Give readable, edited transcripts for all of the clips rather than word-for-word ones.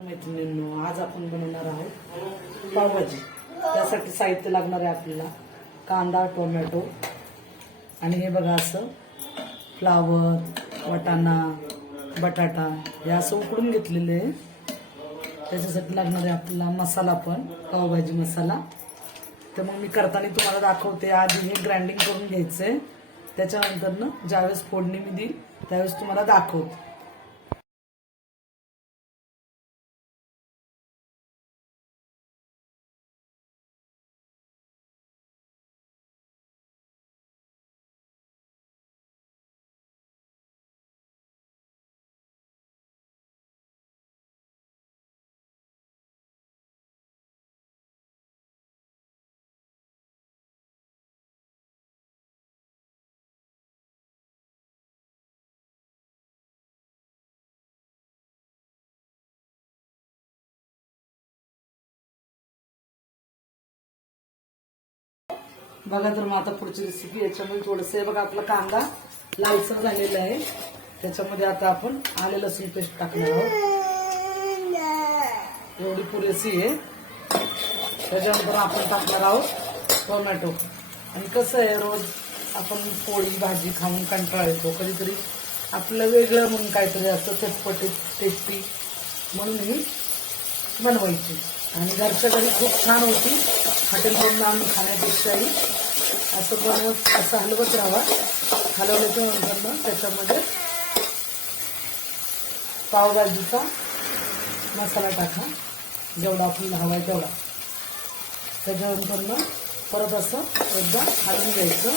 मैत्रिणींनो, आज आपण बनवणार आहोत पावभाजी। त्यासाठी साहित्य लागणार आहे आपल्याला कांदा, टोमॅटो आणि हे बघा असं फ्लावर, वाटाणा, बटाटा हे असं उकडून घेतलेले आहे। त्याच्यासाठी लागणार आहे आपल्याला मसाला, पण पावभाजी मसाला। तर मग मी करताना तुम्हाला दाखवते। आधी हे ग्राइंडिंग करून घ्यायचंय, त्याच्यानंतर ना ज्यावेळेस फोडणी मी देईल त्यावेळेस तुम्हाला दाखवते। बघा तर मग आता पुढची रेसिपी। याच्यामध्ये थोडंसं बघा आपला कांदा लालसर झालेला आहे, त्याच्यामध्ये आता आपण आले लसूण पेस्ट टाकणार आहोत। एवढी पुरेशी आहे। त्याच्यानंतर आपण टाकणार आहोत टोमॅटो। आणि कसं आहे, रोज आपण पोळी भाजी खाऊन कंटाळा येतो, कधीतरी आपलं वेगळं म्हणून काहीतरी असतं चटपटीत टेस्टी, म्हणून ही बनवायची। आणि घरच्या घरी खूप छान होती, हॉटेलमधून आम्ही खाण्यापेक्षाही असं बनवत असं हलवत राहा। हलवल्याच्या नंतर त्याच्यामध्ये पावभाजीचा मसाला टाका, जेवढा आपल्याला हवा आहे तेवढा। त्याच्यानंतर परत असं एकदा हलवून घ्यायचं।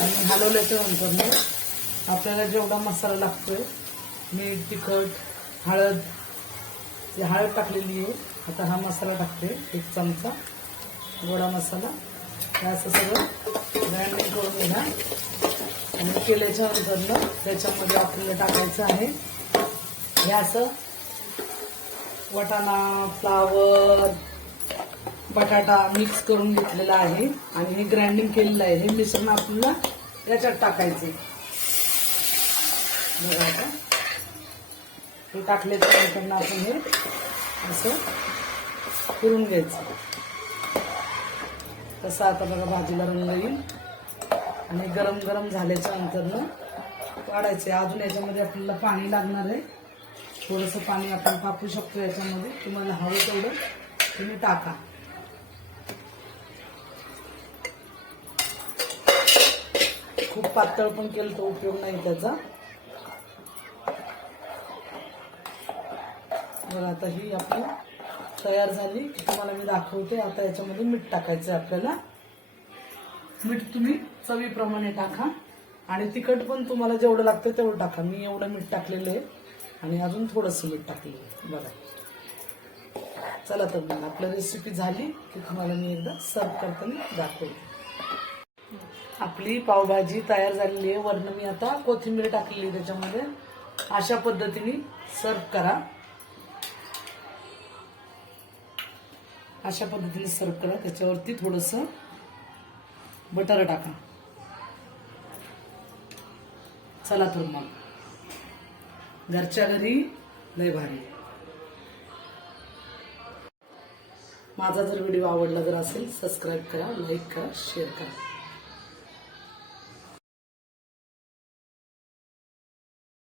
आणि हलवल्याच्या नंतर आपल्याला जेवढा मसाला लागतोय, मीठ, तिखट, हळद, हळद टाकलेली आहे। आता हा मसाला टाकते, 1 चमचा गोडा मसाला। हे असं सगळं ग्राइंडिंग करून घ्या। आणि केल्याच्या नंतर त्याच्यामध्ये आपल्याला टाकायचं आहे हे असं वाटाणा, फ्लावर, बटाटा मिक्स करून घेतलेला आहे आणि हे ग्राइंडिंग केलेलं आहे। हे मिश्रण आपल्याला याच्यात टाकायचे। बघा आता हे टाकल्याच्या नंतर आपण हे असं करून घ्यायचं। तसं आता बघा भाजीला रंग येईल। आणि गरम गरम झाल्याच्या नंतर काढायचे। अजून याच्यामध्ये आपल्याला पाणी लागणार आहे, थोडंसं पाणी आपण टाकू शकतो याच्यामध्ये, तुम्हाला हवं तेवढं तुम्ही टाका। खूप पातळ पण केलं तर उपयोग नाही त्याचा। बघा आता ही आपली तयार झाली, तुम्हाला मी दाखवते। आता याच्यामध्ये मीठ टाकायचं आहे आपल्याला। मीठ तुम्ही चवीप्रमाणे टाका आणि तिखट पण तुम्हाला जेवढं लागतं तेवढं टाका। मी एवढं मीठ टाकलेलं आहे आणि अजून थोडंसं मीठ टाकलेलं आहे। बघा चला, तर मग आपली रेसिपी झाली की तुम्हाला मी एकदा सर्व करताना दाखवते। आपली पावभाजी तयार झालेली आहे। वरनं मी आता कोथिंबीर टाकलेली आहे त्याच्यामध्ये। अशा पद्धतीने सर्व करा, अशा पद्धतीने सर्व करा। त्याच्यावरती थोडंसं बटर टाका। चला तर मग, घरच्या घरी लय भारी। माझा जर व्हिडिओ आवडला जर असेल, सबस्क्राईब करा, लाईक करा, शेअर करा।